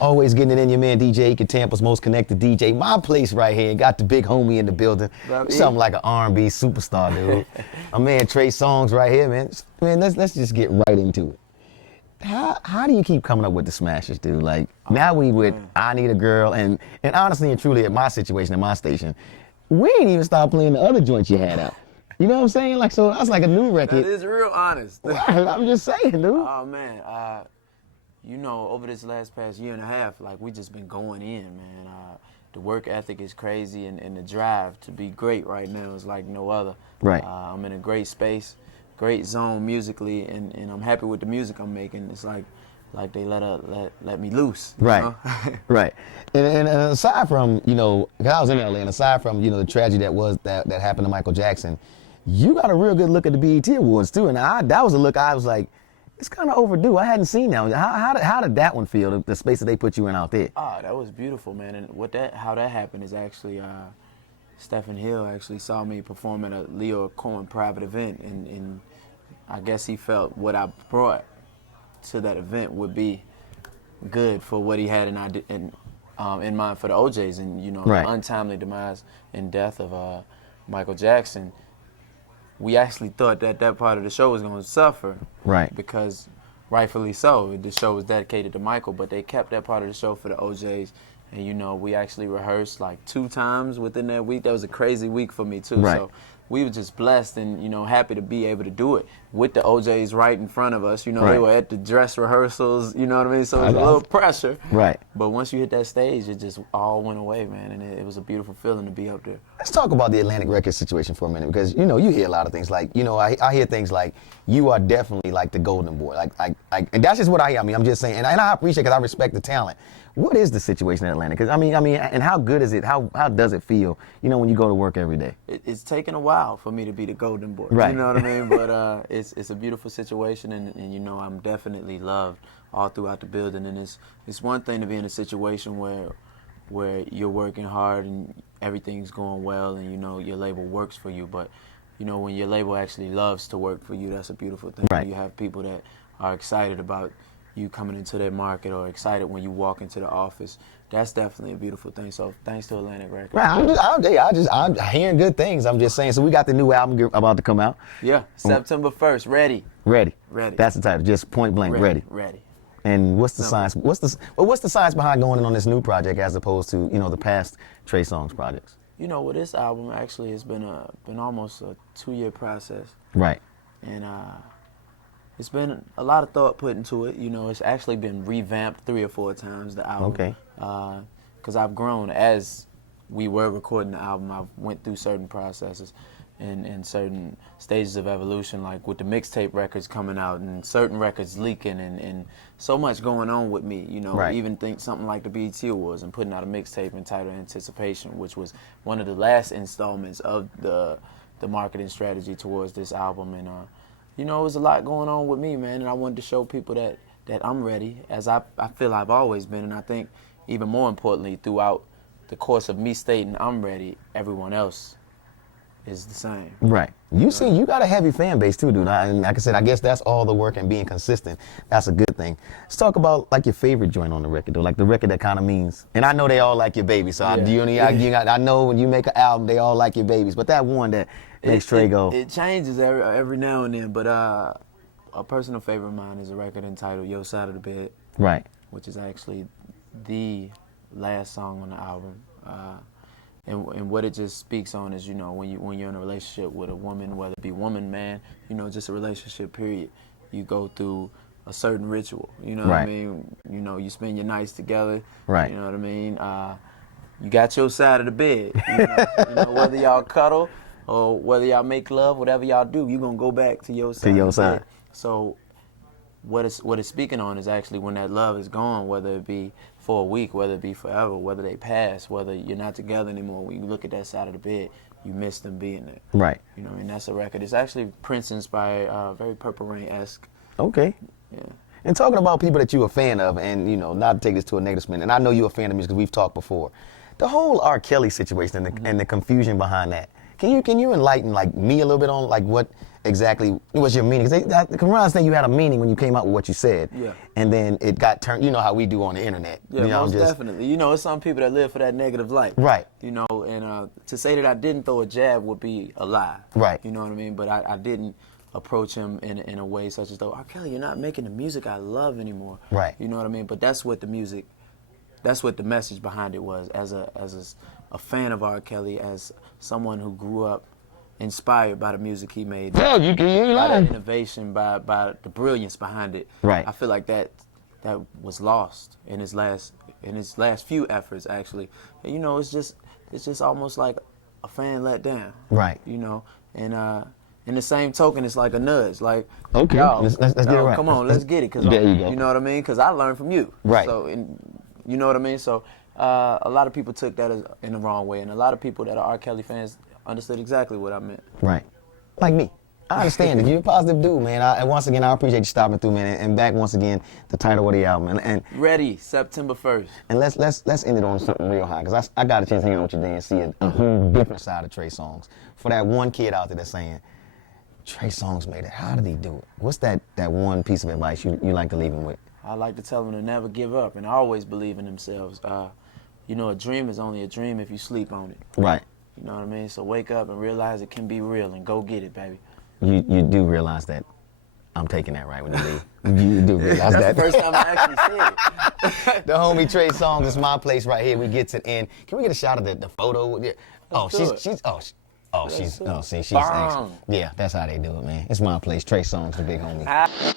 Always getting it in, your man DJ Ekin, Tampa's most connected DJ. MyPlace right here. Got the big homie in the building. Something like an R&B superstar, dude. My man Trey Songz right here, man. Man, let's just get right into it. How do you keep coming up with the smashes, dude? Like, now we with I Need a Girl, and honestly and truly at my situation, at my station, we ain't even started playing the other joints you had out. You know what I'm saying? Like, so that's like a new record. That is real honest. I'm just saying, dude. Oh, man. You know, over this past year and a half, like, we just been going in, man. The work ethic is crazy, and the drive to be great right now is like no other. Right. I'm in a great space, great zone musically, and I'm happy with the music I'm making. It's like they let me loose. Right, Know? Right. And aside from, you know, 'cause I was in LA, and aside from, you know, the tragedy that happened to Michael Jackson, you got a real good look at the BET Awards too, and that was a look I was like, it's kind of overdue. I hadn't seen that. How did that one feel? The space that they put you in out there. Ah, that was beautiful, man. And how that happened is actually Stephen Hill actually saw me perform at a Leo Cohen private event, and I guess he felt what I brought to that event would be good for what he had in mind for the OJs, and you know, right. The untimely demise and death of Michael Jackson. We actually thought that part of the show was going to suffer, right? Because rightfully so, the show was dedicated to Michael, but they kept that part of the show for the OJs, and you know, we actually rehearsed like 2 times within that week. That was a crazy week for me too. Right. So we were just blessed and, you know, happy to be able to do it with the OJs right in front of us. You know, right. They were at the dress rehearsals, you know what I mean? So it was a little pressure. Right. But once you hit that stage, it just all went away, man, and it was a beautiful feeling to be up there. Let's talk about the Atlantic Records situation for a minute, because, you know, you hear a lot of things like, you know, I hear things like, you are definitely like the golden boy. Like, and that's just what I hear. I mean, I'm just saying, and I appreciate it because I respect the talent. What is the situation in Atlanta? Because I mean, and how good is it? How does it feel? You know, when you go to work every day. It's taken a while for me to be the golden boy. Right. You know what I mean? But it's a beautiful situation, and you know, I'm definitely loved all throughout the building. And it's one thing to be in a situation where you're working hard and everything's going well, and you know your label works for you. But you know, when your label actually loves to work for you, that's a beautiful thing. Right. You have people that are excited about you coming into their market, or excited when you walk into the office. That's definitely a beautiful thing. So thanks to Atlantic Records. Right, I'm hearing good things. I'm just saying. So we got the new album about to come out. Yeah, September 1st. Ready. That's the title. Just point blank. Ready. And what's the science? What's the science behind going in on this new project as opposed to, you know, the past Trey Songz projects? You know, with this album actually has been almost a 2-year process. Right. And it's been a lot of thought put into it. You know, it's actually been revamped 3 or 4 times, the album. Okay. Because I've grown as we were recording the album. I went through certain processes and certain stages of evolution, like with the mixtape records coming out and certain records leaking and so much going on with me. You know, right. Even think something like the BET Awards and putting out a mixtape entitled Anticipation, which was one of the last installments of the marketing strategy towards this album. And you know, it was a lot going on with me, man, and I wanted to show people that I'm ready, as I feel I've always been, and I think even more importantly, throughout the course of me stating I'm ready, everyone else is the same. Right. You got a heavy fan base too, dude. And like I said, I guess that's all the work and being consistent. That's a good thing. Let's talk about like your favorite joint on the record, though, like the record that kind of means. And I know they all like your babies, so yeah. I know when you make an album, they all like your babies. But that one that makes Trey go. It changes every now and then, but a personal favorite of mine is a record entitled Your Side of the Bed. Right. Which is actually the last song on the album. And what it just speaks on is, you know, when you're in a relationship with a woman, whether it be woman, man, you know, just a relationship period, you go through a certain ritual, you know what I mean? You know, you spend your nights together, right? You know what I mean? You got your side of the bed, you know, whether y'all cuddle or whether y'all make love, whatever y'all do, you're going to go back to your side. To your side. So what it's speaking on is actually when that love is gone, whether it be for a week, whether it be forever, whether they pass, whether you're not together anymore, when you look at that side of the bed, you miss them being there. Right. You know, and that's a record. It's actually Prince inspired, very Purple Rain-esque. Okay. Yeah. And talking about people that you're a fan of, and, you know, not to take this to a negative spin, and I know you're a fan of music because we've talked before, the whole R. Kelly situation and the confusion behind that. Can you enlighten like me a little bit on like what exactly what's your meaning. Karan saying you had a meaning when you came out with what you said. Yeah. And then it got turned, you know how we do on the internet. Yeah, you know, most definitely. You know, it's some people that live for that negative light. Right. You know, and to say that I didn't throw a jab would be a lie. Right. You know what I mean? But I didn't approach him in a way such as though, R. Kelly, you're not making the music I love anymore. Right. You know what I mean? But that's what the message behind it was. As a fan of R. Kelly, as someone who grew up inspired by the music he made, Well, you ain't by lying. the innovation, by the brilliance behind it. Right. I feel like that was lost in his last few efforts, actually. And, you know, it's just almost like a fan let down. Right. You know, and in the same token, it's like a nudge. Like, Okay, y'all, let's get it right. Come on, let's get it. Cause there you go. You know what I mean? Because I learned from you. Right. So, you know what I mean? So, a lot of people took that in the wrong way, and a lot of people that are R. Kelly fans understood exactly what I meant. Right. Like me. I understand it. You're a positive dude, man. And once again, I appreciate you stopping through, man. And back once again, the title of the album. And Ready, September 1st. And let's end it on something real high, because I got a chance to hang out with you today and see a whole different side of Trey Songz. For that one kid out there that's saying, Trey Songz made it. How did he do it? What's that one piece of advice you like to leave him with? I like to tell them to never give up and always believe in themselves. You know, a dream is only a dream if you sleep on it. Right. You know what I mean? So wake up and realize it can be real and go get it, baby. You do realize that I'm taking that right when you leave. You do realize that. That's the first time I actually said it. The homie Trey Songz, it's my place right here. We get to the end. Can we get a shot of the photo? Oh, she's Bang. yeah, that's how they do it, man. It's my place. Trey Songz, the big homie.